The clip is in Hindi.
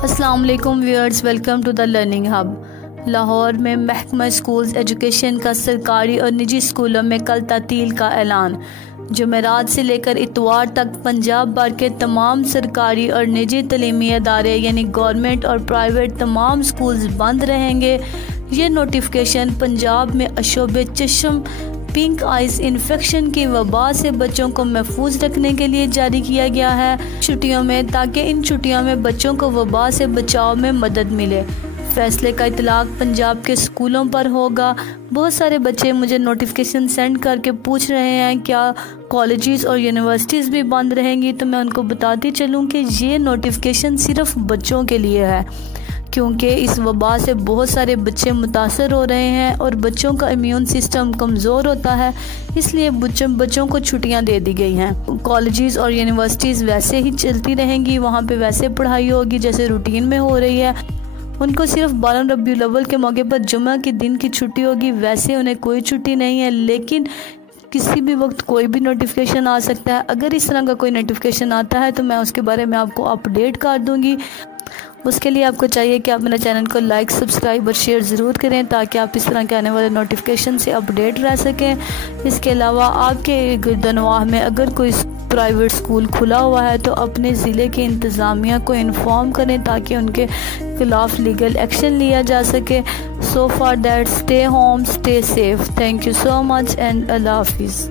अस्सलाम वालेकुम viewers, welcome to the learning hub. Lahore में महकमा स्कूल्स एजुकेशन का सरकारी और निजी स्कूलों में कल तातील का ऐलान। जुमेरात से लेकर इतवार तक पंजाब भर के तमाम सरकारी और निजी तलीमी अदारे यानी गवर्नमेंट और प्राइवेट तमाम स्कूल्स बंद रहेंगे। ये नोटिफिकेशन पंजाब में अशोबे चश्म पिंक आइज इन्फेक्शन की वबा से बच्चों को महफूज रखने के लिए जारी किया गया है छुट्टियों में, ताकि इन छुट्टियों में बच्चों को वबा से बचाव में मदद मिले। फैसले का इतलाक पंजाब के स्कूलों पर होगा। बहुत सारे बच्चे मुझे नोटिफिकेशन सेंड करके पूछ रहे हैं क्या कॉलेजेस और यूनिवर्सिटीज़ भी बंद रहेंगी, तो मैं उनको बताती चलूँ कि ये नोटिफिकेशन सिर्फ बच्चों के लिए है, क्योंकि इस वबा से बहुत सारे बच्चे मुतासर हो रहे हैं और बच्चों का इम्यून सिस्टम कमज़ोर होता है, इसलिए बच्चों को छुट्टियां दे दी गई हैं। कॉलेजेस और यूनिवर्सिटीज़ वैसे ही चलती रहेंगी, वहाँ पे वैसे पढ़ाई होगी जैसे रूटीन में हो रही है। उनको सिर्फ 12 रबीउल अव्वल के मौके पर जुमा के दिन की छुट्टी होगी, वैसे उन्हें कोई छुट्टी नहीं है। लेकिन किसी भी वक्त कोई भी नोटिफिकेशन आ सकता है। अगर इस तरह का कोई नोटिफिकेशन आता है तो मैं उसके बारे में आपको अपडेट कर दूँगी। उसके लिए आपको चाहिए कि आप मेरे चैनल को लाइक, सब्सक्राइब और शेयर ज़रूर करें, ताकि आप इस तरह के आने वाले नोटिफिकेशन से अपडेट रह सकें। इसके अलावा आपके गिरदनवाह में अगर कोई प्राइवेट स्कूल खुला हुआ है तो अपने ज़िले की इंतज़ामिया को इन्फॉर्म करें, ताकि उनके खिलाफ़ लीगल एक्शन लिया जा सके। So for that, stay home, stay safe. Thank you so much and अल्लाह हाफिज़।